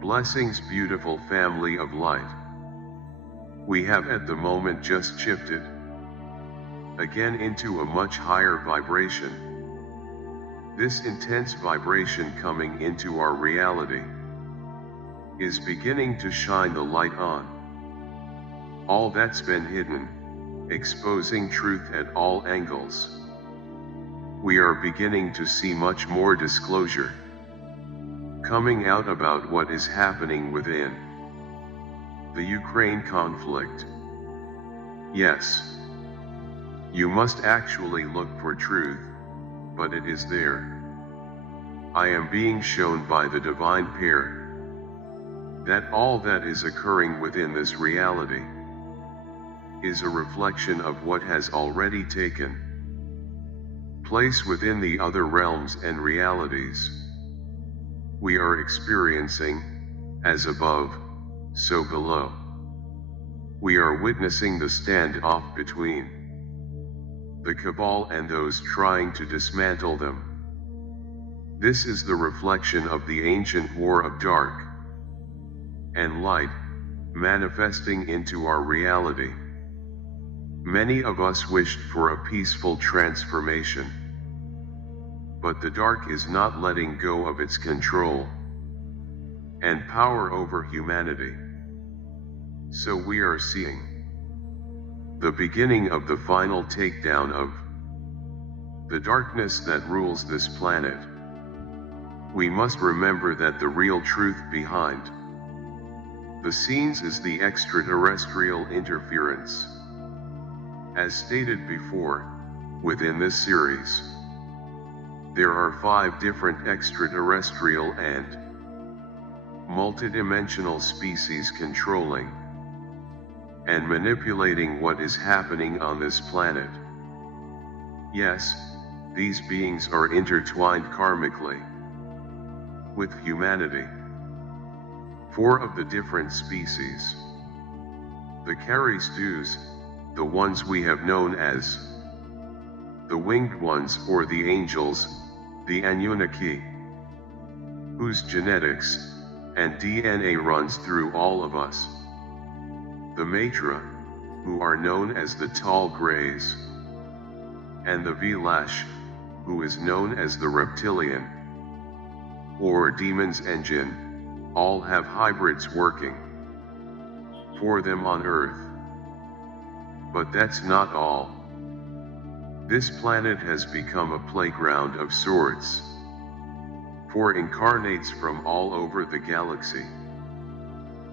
Blessings, beautiful family of light. We have at the moment just shifted again into a much higher vibration. This intense vibration coming into our reality is beginning to shine the light on all that's been hidden, exposing truth at all angles. We are beginning to see much more disclosure coming out about what is happening within the Ukraine conflict. Yes, you must actually look for truth, but it is there. I am being shown by the divine pair that all that is occurring within this reality is a reflection of what has already taken place within the other realms and realities. We are experiencing, as above, so below. We are witnessing the standoff between the cabal and those trying to dismantle them. This is the reflection of the ancient war of dark and light, manifesting into our reality. Many of us wished for a peaceful transformation, but the dark is not letting go of its control and power over humanity. So we are seeing the beginning of the final takedown of the darkness that rules this planet. We must remember that the real truth behind the scenes is the extraterrestrial interference. As stated before, within this series, there are 5 different extraterrestrial and multidimensional species controlling and manipulating what is happening on this planet. Yes, these beings are intertwined karmically with humanity. 4 of the different species, the 𝐾𝐢𝐬𝐜, the ones we have known as the winged ones or the angels, the Anunnaki, whose genetics and DNA runs through all of us, the Maitreya, who are known as the tall grays, and the 𝐵𝐿ash, who is known as the reptilian, or demons and jinn, all have hybrids working for them on Earth. But that's not all. This planet has become a playground of sorts for incarnates from all over the galaxy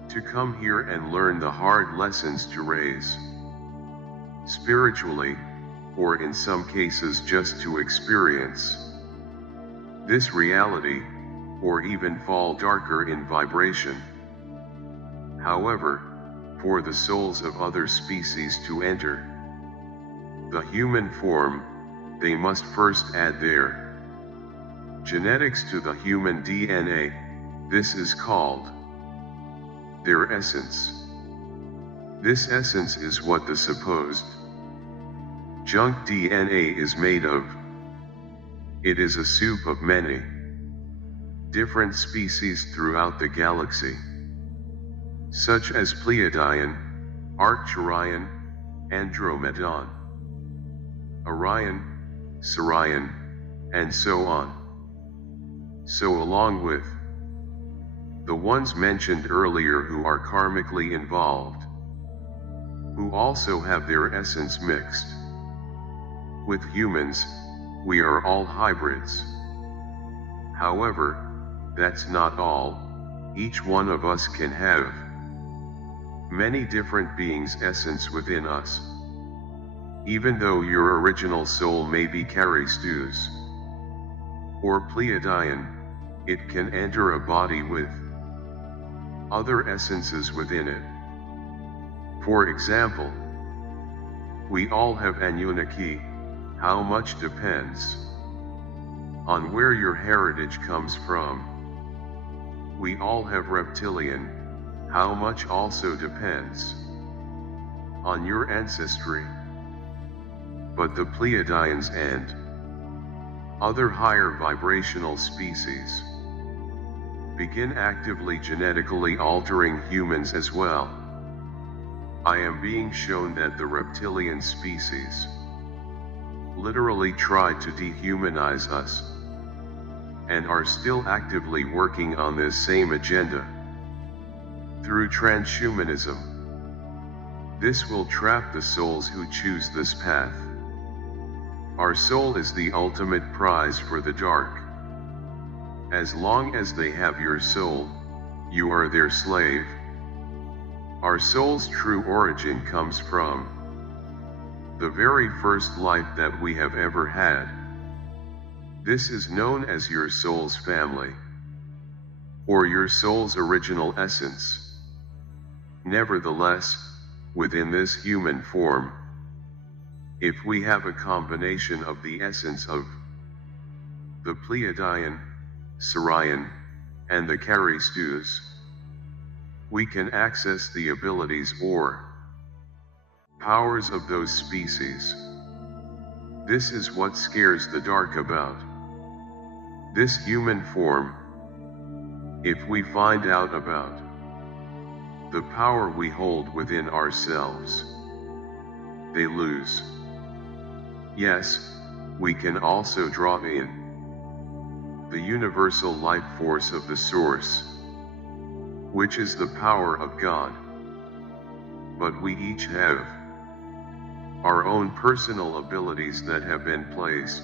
to come here and learn the hard lessons to raise spiritually, or in some cases just to experience this reality, or even fall darker in vibration. However, for the souls of other species to enter the human form, they must first add their genetics to the human DNA. This is called their essence. This essence is what the supposed junk DNA is made of. It is a soup of many different species throughout the galaxy, such as Pleiadian, Arcturian, Andromedon, Orion, Sirian, and so on. So along with the ones mentioned earlier who are karmically involved, who also have their essence mixed with humans, we are all hybrids. However, that's not all. Each one of us can have many different beings' essence within us. Even though your original soul may be 𝐾𝐢𝐬𝐜 or Pleiadian, it can enter a body with other essences within it. For example, we all have Anunnaki. How much depends on where your heritage comes from. We all have reptilian. How much also depends on your ancestry. But the Pleiadians and other higher vibrational species begin actively genetically altering humans as well. I am being shown that the reptilian species literally tried to dehumanize us, and are still actively working on this same agenda. Through transhumanism, this will trap the souls who choose this path. Our soul is the ultimate prize for the dark. As long as they have your soul, you are their slave. Our soul's true origin comes from the very first life that we have ever had. This is known as your soul's family, or your soul's original essence. Nevertheless, within this human form, if we have a combination of the essence of the Pleiadian, Sirian, and the Charistus, we can access the abilities or powers of those species. This is what scares the dark about this human form. If we find out about the power we hold within ourselves, they lose. Yes, we can also draw in the universal life force of the source, which is the power of God. But we each have our own personal abilities that have been placed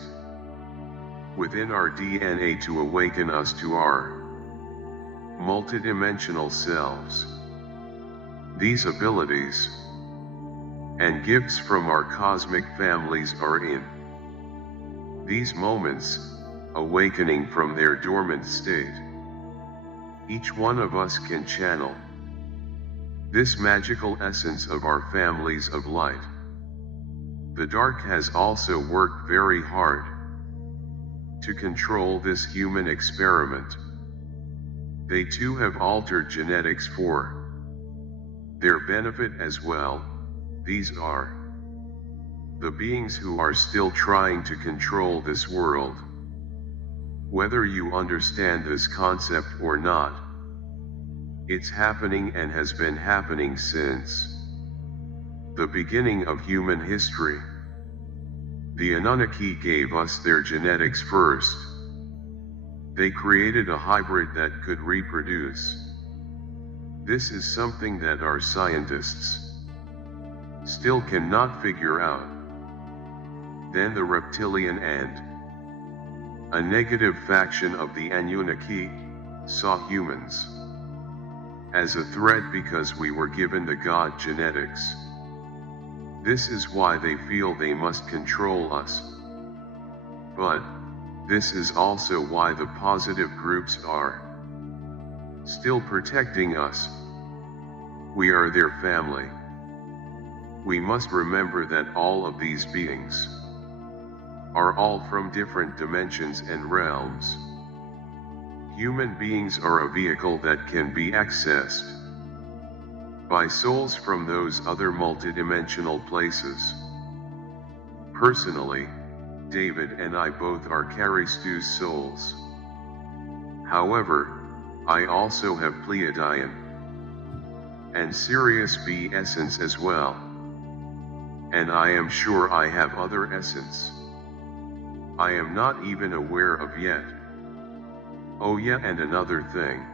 within our DNA to awaken us to our multidimensional selves. These abilities and gifts from our cosmic families are in these moments awakening from their dormant state. Each one of us can channel this magical essence of our families of light. The dark has also worked very hard to control this human experiment. They too have altered genetics for their benefit as well. These are the beings who are still trying to control this world. Whether you understand this concept or not, it's happening and has been happening since the beginning of human history. The Anunnaki gave us their genetics first. They created a hybrid that could reproduce. This is something that our scientists still cannot figure out. Then the reptilian and a negative faction of the Anunnaki saw humans as a threat because we were given the God genetics. This is why they feel they must control us. But this is also why the positive groups are still protecting us. We are their family. We must remember that all of these beings are all from different dimensions and realms. Human beings are a vehicle that can be accessed by souls from those other multidimensional places. Personally, David and I both are Charistus souls. However, I also have Pleiadian and Sirius B essence as well. And I am sure I have other essence I am not even aware of yet. Oh yeah, and another thing.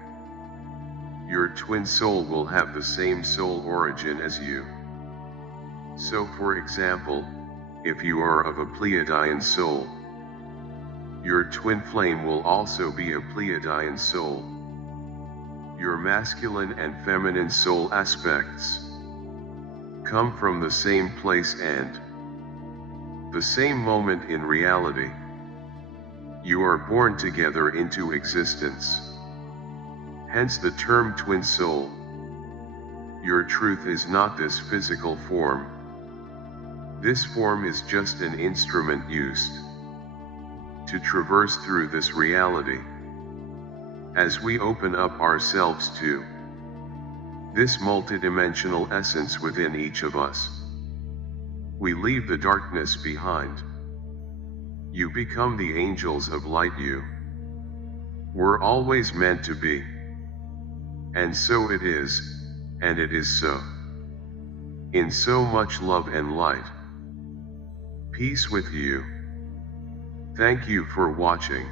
Your twin soul will have the same soul origin as you. So for example, if you are of a Pleiadian soul, your twin flame will also be a Pleiadian soul. Your masculine and feminine soul aspects come from the same place and the same moment in reality. You are born together into existence. Hence the term twin soul. Your truth is not this physical form. This form is just an instrument used to traverse through this reality. As we open up ourselves to this multidimensional essence within each of us, we leave the darkness behind. You become the angels of light. You were always meant to be. And so it is, and it is so. In so much love and light. Peace with you. Thank you for watching.